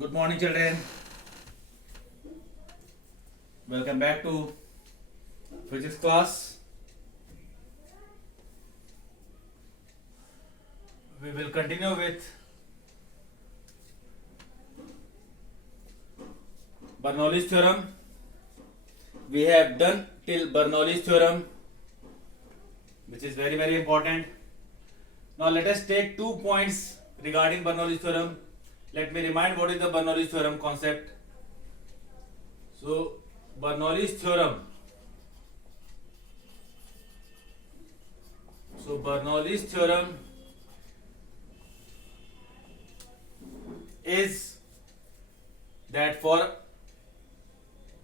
Good morning, children. Welcome back to physics class. We will continue with Bernoulli's theorem. We have done till Bernoulli's theorem, which is very important. Now let us take 2 points regarding Bernoulli's theorem. Let me remind what is the Bernoulli's theorem concept. So Bernoulli's theorem. Is that for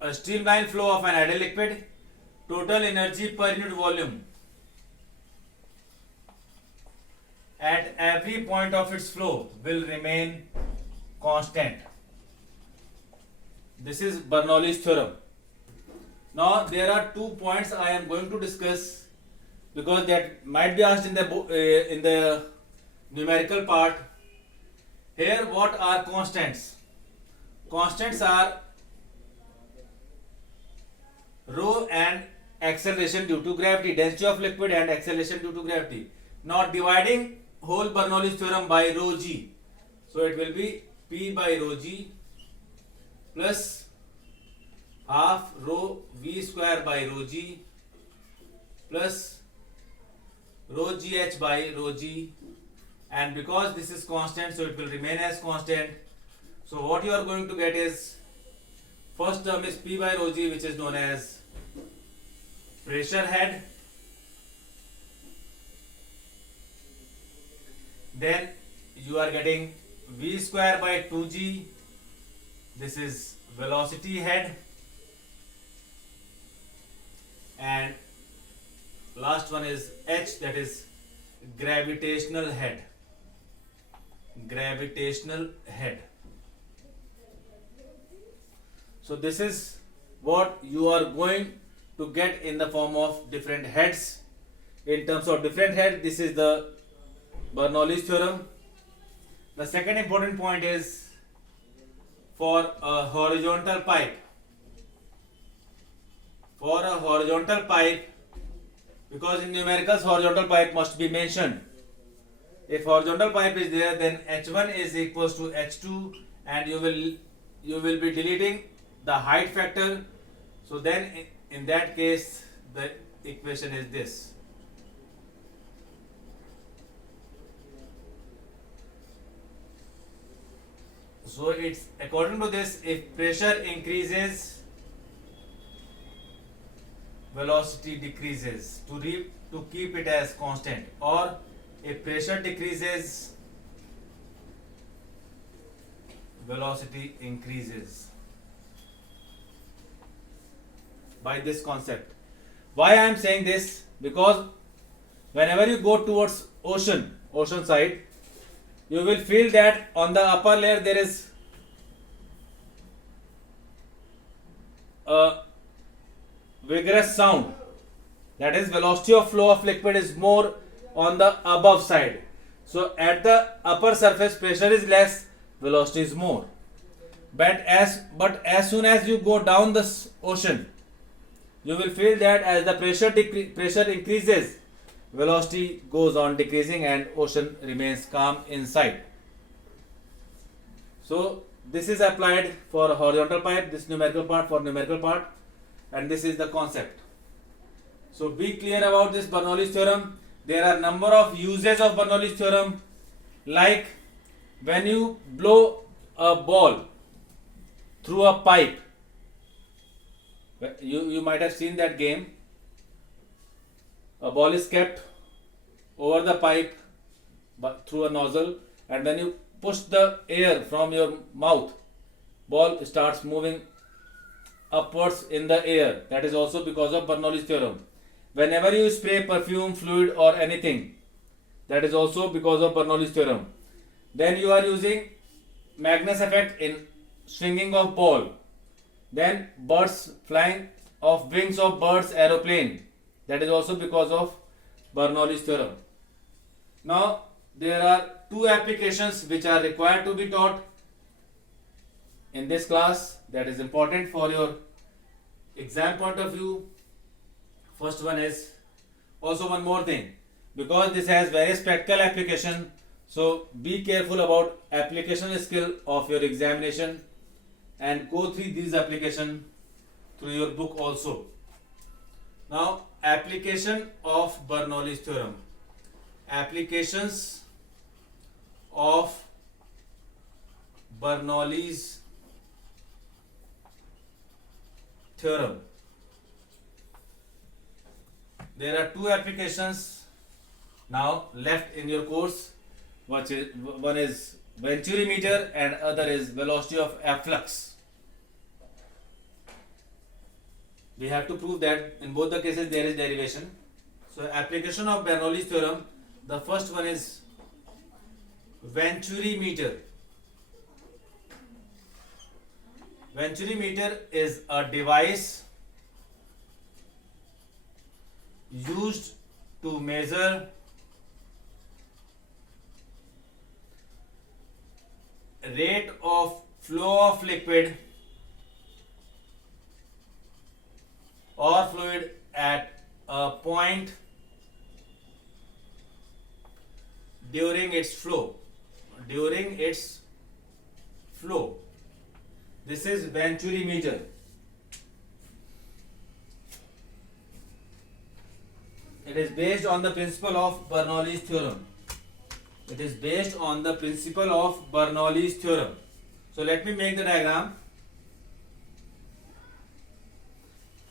a streamlined flow of an ideal liquid, total energy per unit volume at every point of its flow will remain constant. This is Bernoulli's theorem. Now there are 2 points I am going to discuss because that might be asked in the numerical part. Here what are constants? Constants are rho and acceleration due to gravity, density of liquid and acceleration due to gravity. Now dividing whole Bernoulli's theorem by rho g. So it will be P by rho g plus half rho v square by rho g plus rho gh by rho g, and because this is constant, so it will remain as constant. So what you are going to get is, first term is P by rho g, which is known as pressure head. Then you are getting v square by 2g, this is velocity head, and last one is h, that is gravitational head. So this is what you are going to get in the form of different heads. In terms of different head, this is the Bernoulli's theorem. The second important point is for a horizontal pipe. Because in numericals horizontal pipe must be mentioned. If horizontal pipe is there, then H1 is equals to H2, and you will be deleting the height factor. So then in that case the equation is this. So it's according to this, if pressure increases, velocity decreases to keep it as constant, or if pressure decreases, velocity increases, by this concept. Why I am saying this? Because whenever you go towards ocean side, you will feel that on the upper layer there is a vigorous sound, that is velocity of flow of liquid is more on the above side. So at the upper surface pressure is less, velocity is more. But as soon as you go down the ocean, you will feel that as the pressure increases, velocity goes on decreasing and ocean remains calm inside. So this is applied for a horizontal pipe, this numerical part for numerical part, and this is the concept. So be clear about this Bernoulli's theorem. There are number of uses of Bernoulli's theorem, like when you blow a ball through a pipe. You might have seen that game. A ball is kept over the pipe through a nozzle, and when you push the air from your mouth, ball starts moving upwards in the air. That is also because of Bernoulli's theorem. Whenever you spray perfume, fluid or anything, that is also because of Bernoulli's theorem. Then you are using Magnus effect in swinging of ball. Then birds flying of wings of birds, aeroplane, that is also because of Bernoulli's theorem. Now there are two applications which are required to be taught. in this class that is important for your exam point of view. First one is also one more thing, because this has various practical application, so be careful about application skill of your examination and go through these application through your book also. Now, application of Bernoulli's theorem. Applications of Bernoulli's theorem. There are two applications now left in your course. One is Venturi meter and other is velocity of efflux. We have to prove that in both the cases there is derivation. So application of Bernoulli's theorem, the first one is Venturi meter. Venturi meter is a device used to measure rate of flow of liquid or fluid at a point during its flow. This is Venturi meter. It is based on the principle of Bernoulli's theorem. So let me make the diagram.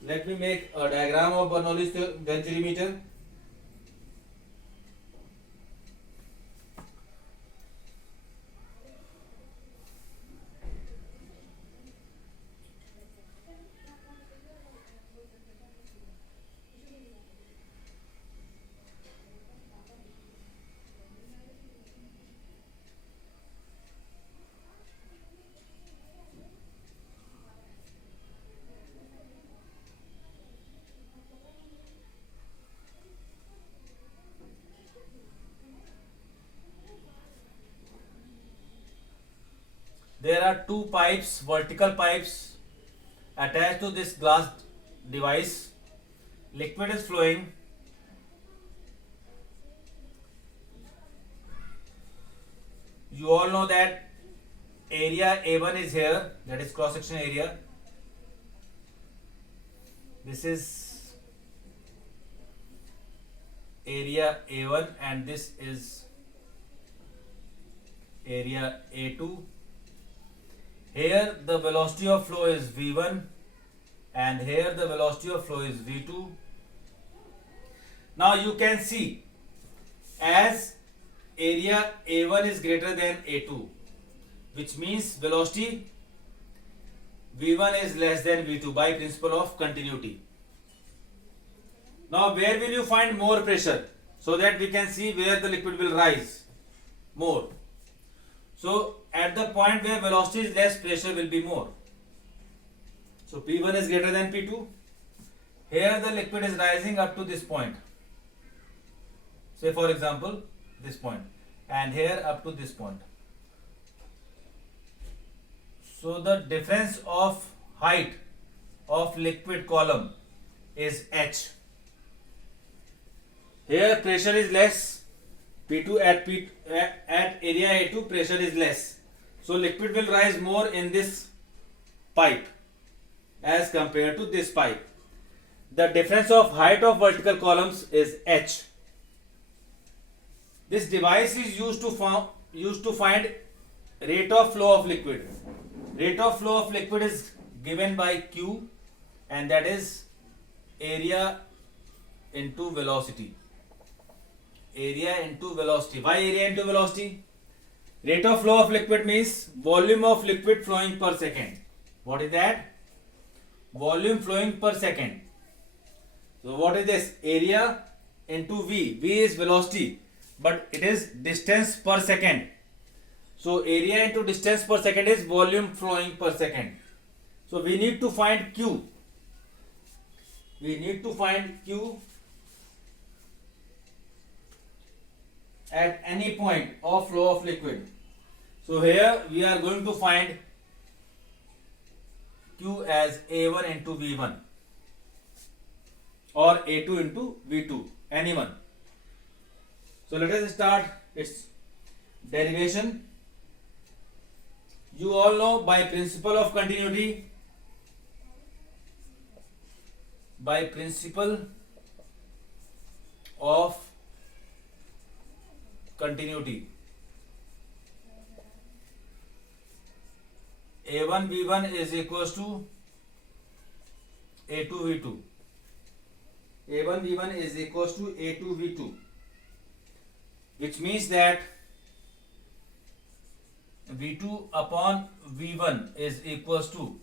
Let me make a diagram of Bernoulli's Venturi meter. There are two pipes, vertical pipes attached to this glass device. Liquid is flowing. You all know that area A1 is here, that is cross section area. This is area A1 and this is area A2. Here the velocity of flow is V1 and here the velocity of flow is V2. Now you can see, as area A1 is greater than A2, which means velocity V1 is less than V2 by principle of continuity. Now where will you find more pressure, so that we can see where the liquid will rise more? So at the point where velocity is less, pressure will be more. So P1 is greater than P2. Here the liquid is rising up to this point. Say for example this point, and here up to this point. So the difference of height of liquid column is h. Here pressure is less. P2 at area A2 pressure is less. So liquid will rise more in this pipe as compared to this pipe. The difference of height of vertical columns is h. This device is used to find rate of flow of liquid. Rate of flow of liquid is given by Q, and that is area into velocity. Area into velocity. Why area into velocity? Rate of flow of liquid means volume of liquid flowing per second. What is that? Volume flowing per second. So what is this? Area into V. V is velocity, but it is distance per second. So area into distance per second is volume flowing per second. So we need to find Q. At any point of flow of liquid. So here we are going to find Q as A1 into V1 or A2 into V2, anyone. So let us start its derivation. You all know by principle of continuity, by principle of continuity, A1 V1 is equals to A2 V2. A1 V1 is equals to A2 V2, which means that V2 upon V1 is equals to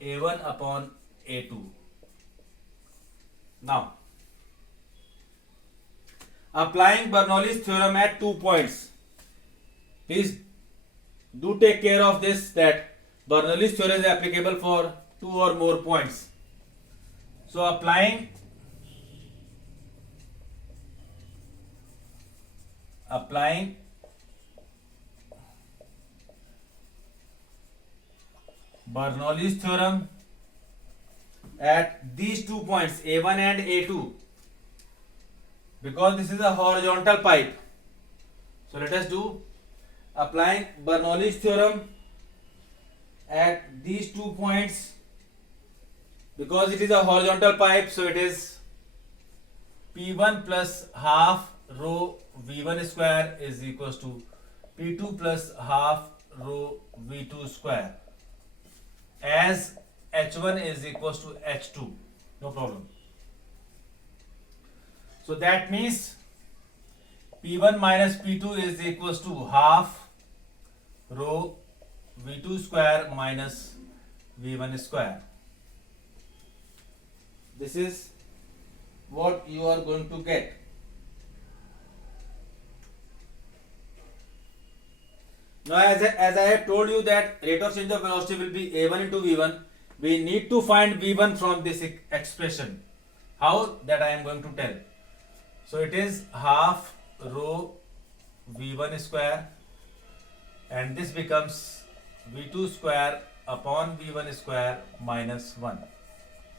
A1 upon A2. Now, applying Bernoulli's theorem at 2 points. Please do take care of this, that Bernoulli's theorem is applicable for 2 or more points. So applying Bernoulli's theorem at these 2 points, A1 and A2, because this is a horizontal pipe. So let us do applying Bernoulli's theorem at these 2 points. Because it is a horizontal pipe, so it is P1 plus half rho V1 square is equals to P2 plus half rho V2 square, as H1 is equals to H2. No problem. So that means P1 minus P2 is equals to half rho V2 square minus V1 square. This is what you are going to get. Now, as I have told you that rate of change of velocity will be A1 into V1, we need to find V1 from this expression. How? That I am going to tell. So it is half rho V1 square, and this becomes V2 square upon V1 square minus 1,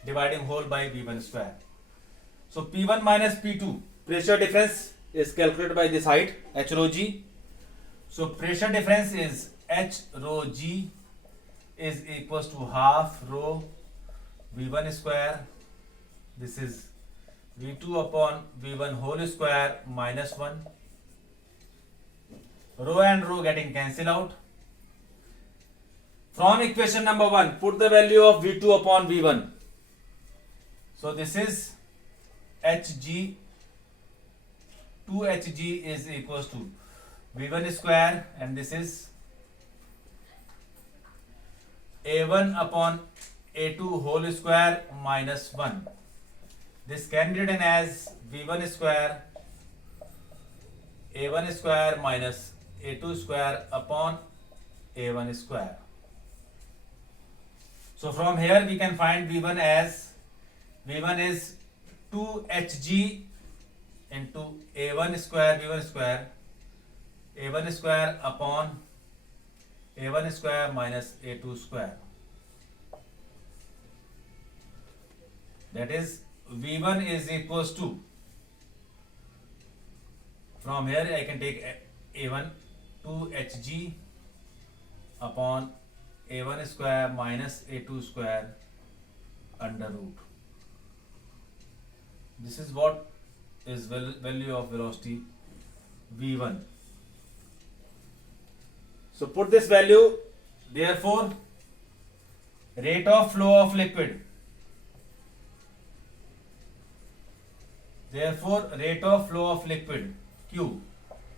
dividing whole by V1 square. So P1 minus P2, pressure difference is calculated by this height, H rho G. So pressure difference is H rho G is equals to half rho V1 square. This is V2 upon V1 whole square minus 1. Rho and rho getting cancelled out. From equation number 1, put the value of V2 upon V1. So this is Hg, 2Hg is equals to V1 square, and this is A1 upon A2 whole square minus 1. This can be written as V1 square A1 square minus A2 square upon A1 square. So from here we can find V1 as V1 is 2Hg into A1 square V1 square, A1 square upon A1 square minus A2 square. That is V1 is equals to, from here I can take A1 2Hg upon A1 square minus A2 square under root. This is what is value of velocity V1. So put this value, therefore rate of flow of liquid, Q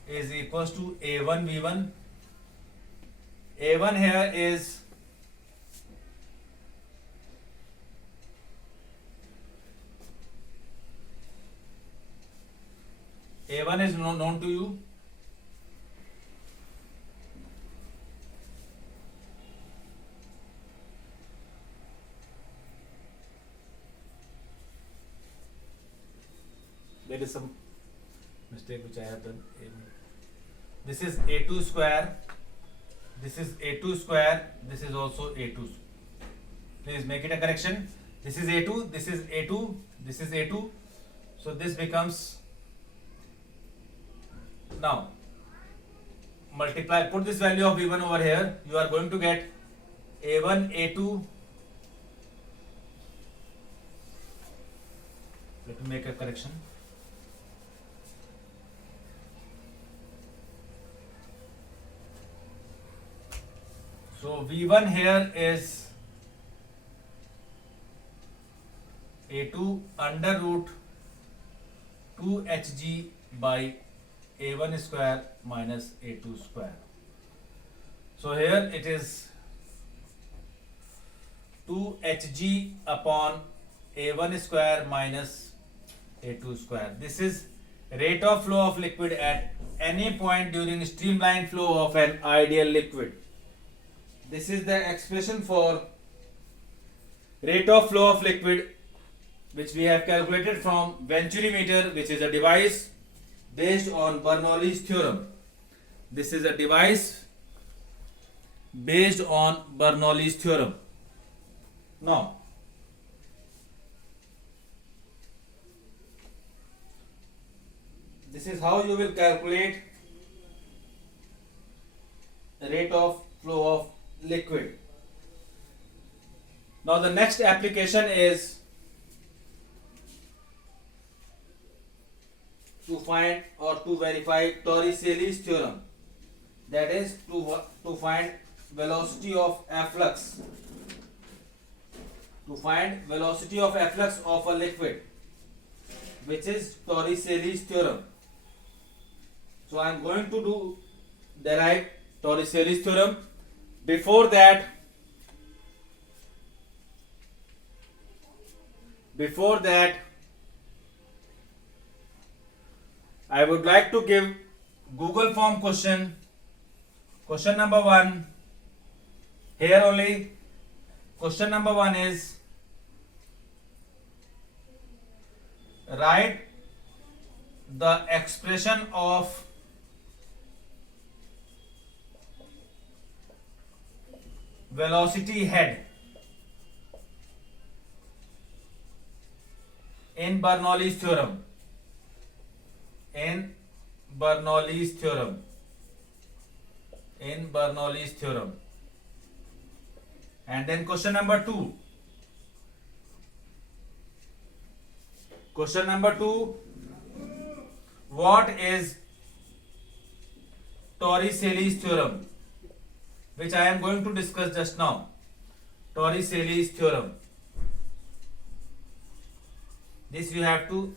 is equals to A1 V1. A1 here is A1 is known to you. There is some mistake which I have done. This is A2 square. This is A2 square. This is also A2. Please make it a correction. This is A2, this is A2, this is A2. So this becomes, now multiply, put this value of V1 over here. You are going to get A1, A2. Let me make a correction. So V1 here is A2 under root 2Hg by A1 square minus A2 square. So here it is 2Hg upon A1 square minus A2 square. This is rate of flow of liquid at any point during streamline flow of an ideal liquid. This is the expression for rate of flow of liquid, which we have calculated from Venturimeter, which is a device based on Bernoulli's theorem. This is a device based on Bernoulli's theorem. Now, this is how you will calculate the rate of flow of liquid. Now the next application is to find or to verify Torricelli's theorem, that is to find velocity of efflux, to find velocity of efflux of a liquid, which is Torricelli's theorem. So I am going to derive Torricelli's theorem. Before that, I would like to give Google form question. Question number 1. Here only. Question number 1 is, write the expression of velocity head in Bernoulli's theorem. In Bernoulli's theorem. And then question number 2. Question number 2. What is Torricelli's theorem, which I am going to discuss just now. Torricelli's theorem. This you have to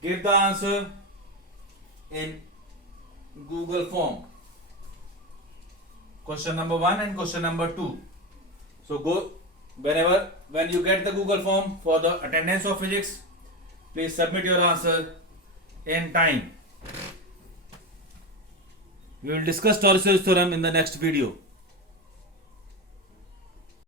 give the answer in Google form. Question number 1 and question number 2. So go when you get the Google form for the attendance of physics, please submit your answer in time. We will discuss Torricelli's theorem in the next video.